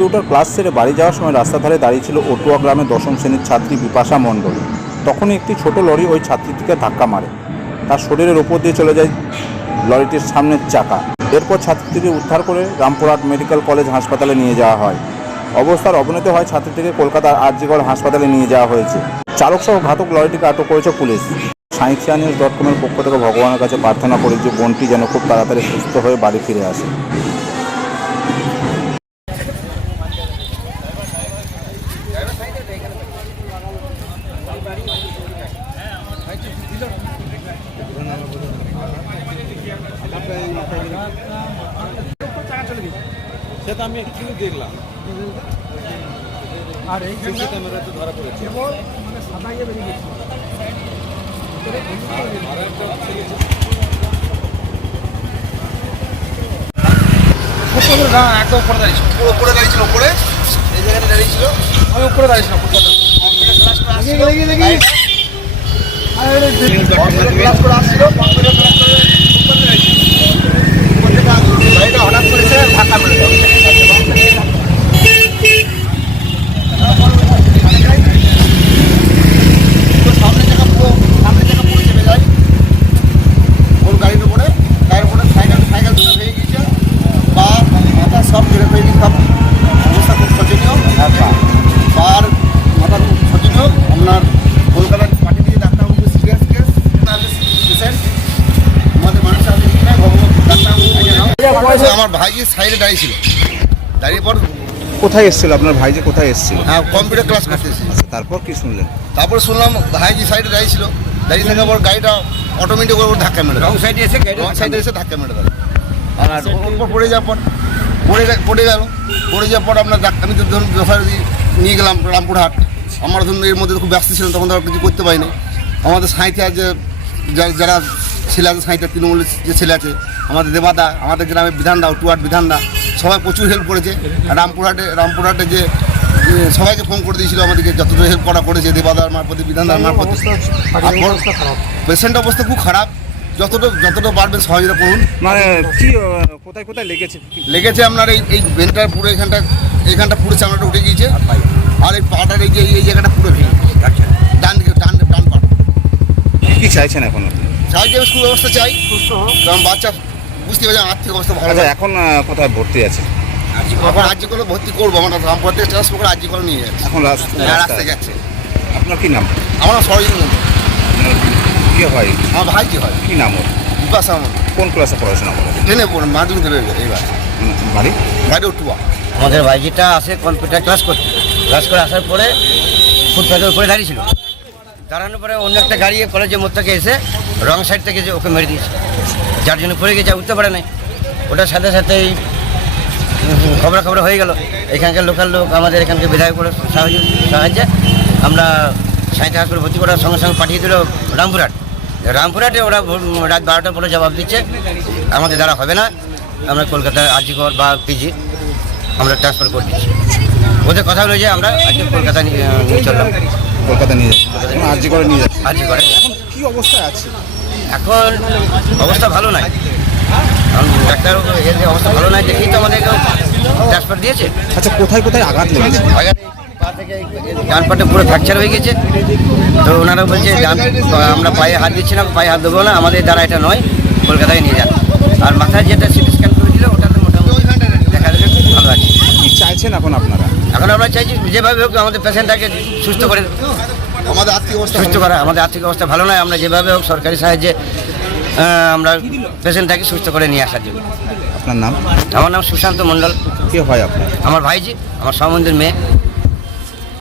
Computer class সেরে বাড়ি যাওয়ার সময় রাস্তার ধারে দাঁড়িয়ে ছিল অটুয়া গ্রামের 10ম শ্রেণীর ছাত্রী বিপাশা মণ্ডল। তখনই একটি ছোট লরি ওই ছাত্রীটিকে ধাক্কা মারে। তার শরীরের ওপর দিয়ে চলে যায় লরিটির সামনের চাকা। এরপর ছাত্রীটিকে উদ্ধার করে রামপুরহাট মেডিকেল কলেজ হাসপাতালে নিয়ে যাওয়া হয়। অবস্থার অবনতি হয় ছাত্রীটিকে কলকাতার আরজিকর হাসপাতালে নিয়ে যাওয়া হয়েছে। চালকসহ ঘাতক লরিটিকে আটক করেছে পুলিশ। sciencenews.com-এর পক্ষ থেকে ভগবানের কাছে প্রার্থনা করি যে বোনটি যেন খুব তাড়াতাড়ি সুস্থ হয়ে বাড়ি ফিরে আসে। সেটা আমি একটু দেখলাম আর এই ক্যামেরা তো ধরা পড়েছে মানে সাদা ইয়ে বেরিয়ে গেছে একদম উপরে দাঁড়িয়েছিল উপরে দাঁড়িয়েছিল উপরে এই জায়গাটা দাঁড়িয়েছিল আমি উপরে দাঁড়িয়েছিলাম ক্লাস করে আসছিল গাড়িটা হঠাৎ করেছে ধাক্কা মেরে সামনে জায়গা পুরো চেপে যায় ওর গাড়ির উপরে গাড়ির উপরে সাইকেল দুটো ভেঙে গিয়েছে পা মাথা সব ঘিরে ফেলে সব অবস্থা খুব শোচনীয় পার মাথা খুব শোচনীয়। আপনার কলকাতার পার্টি দিয়ে ডাক্তারবাবু সিরিয়াস কেস পেশেন্ট আমাদের মানুষের আমার ভাইজি সাইডে দাঁড়িয়েছিল দাঁড়িয়ে পর কোথায় এসেছিল আপনার ভাই? যে কোথায় এসেছিল? হ্যাঁ কম্পিউটার ক্লাস করতেছি। তারপর কি শুনলেন? তারপর শুনলাম ভাইজি সাইডে দাঁড়িয়েছিল দাঁড়িয়ে থাকার পর গাড়িটা অটোমেটিক ওর ধাক্কা মেরে রং সাইডে এসে ধাক্কা মেরে দেয় আর ওর পড়ে যাওয়ার পর পড়ে যাওয়ার পর আপনার আমি তো ধরুন যথারীতি নিয়ে গেলাম রামপুরহাট। আমরা ধরুন এর মধ্যে খুব ব্যস্ত ছিলাম তখন তো আর কিছু করতে পারিনি। আমাদের সাঁইতে যে যারা ছেলে আছে সাঁইতে তৃণমূলের যে ছেলে আছে আমাদের দেবাদা আমাদের গ্রামে বিধানদা টুয়াট বিধানদা সবাই প্রচুর হেল্প করেছে। রামপুরহাটে যে সবাইকে ফোন করে দিয়েছিল আমাদেরকে যতটা হেল্প করেছে দেবাদার মারফতে বিধানদার মারফতে। পেশেন্ট অবস্থা খুব খারাপ যতটা পারবেন সহযোগিতা করুন। মানে কি কোথায় লেগেছে আপনার এই বেনটার পুরো এইখানটা পুরো চামড়াটা উঠে গিয়েছে আর এই পাটার এই জায়গাটা পুরো ভেঙে ডান পা। কি চাইছেন এখন? চাই যে স্কুল ব্যবস্থা চাই কারণ বাচ্চা বুঝতে পারছি আর্থিক অবস্থা ভালো। এখন কোথায় ভর্তি আছে? এখন আরজিকরে ভর্তি করবো আমরা রামপুর থেকে ট্রান্সফার করে আরজিকরে নিয়ে যাচ্ছি। এখন রাস্তায় যাচ্ছে। আপনার কি নাম? আমার নাম সরোজিনী মন্ডল। কি হয়? আমার ভাই কি হয়? কি নাম ওর? বিপাশা মন্ডল। কোন ক্লাসে পড়াশোনা করে? ট্রেনে পড়ে মাধ্যমিক দেবে এইবার। বাড়ি উঠুয়া। আমাদের ভাইজিটা আসে কম্পিউটার ক্লাস করে আসার পরে ফুটপাথের উপরে দাঁড়িয়েছিল। দাঁড়ানোর পরে অন্য একটা গাড়ি কলেজের মোড় থেকে এসে রং সাইড থেকে ওকে মেরে দিয়েছে, যার জন্য পড়ে গেছে, উঠতে পারে নাই। ওটার সাথেই খবর হয়ে গেল। এখানকার লোকাল লোক আমাদের এখানকার বিধায়কের সাহায্যে আমরা সাঁইতে হাসপাতালে ভর্তি করার সঙ্গে পাঠিয়ে দিল রামপুরহাটে। ওরা রাত 12টার পরে জবাব দিচ্ছে আমাদের দ্বারা হবে না, আমরা কলকাতার আরজিকর বা পিজি আমরা ট্রান্সফার করে দিচ্ছি। ওদের কথা হলো যে আমরা আজকে কলকাতা নিয়ে চললাম। কলকাতা নিয়ে যাচ্ছি, আরজিকরে নিয়ে যাচ্ছি। আরজিকরে এখন কী অবস্থায় আছে? এখন অবস্থা ভালো নাই, কারণ ডাক্তার অবস্থা ভালো নাই দেখেই তো আমাদেরকে ট্রান্সফার দিয়েছে। আচ্ছা, কোথায় আঘাত লেগেছে? পা থেকে ডান পাটে পুরো ফ্র্যাকচার হয়ে গেছে। তো ওনারা বলছে আমরা পায়ে হাত দিচ্ছি না, পায়ে হাত দেবো না, আমাদের দ্বারা এটা নয়, কলকাতায় নিয়ে যান। আর মাথায় যেটা সিটি স্ক্যান করে দিল ওটাতে মোটামুটি দেখা যাবে ভালো আছে। কী চাইছেন এখন আপনারা? এখন আমরা চাইছি যেভাবে হোক আমাদের পেশেন্টটাকে সুস্থ করে আমাদের আর্থিক অবস্থা আমাদের আর্থিক অবস্থা ভালো নয়, আমরা যেভাবে হোক সরকারি সাহায্যে আমরা পেশেন্টটাকে সুস্থ করে নিয়ে আসার জন্য। আপনার নাম? আমার নাম সুশান্ত মণ্ডল। কে হয় আপনার? আমার ভাইজি, আমার সম্বন্ধের মেয়ে।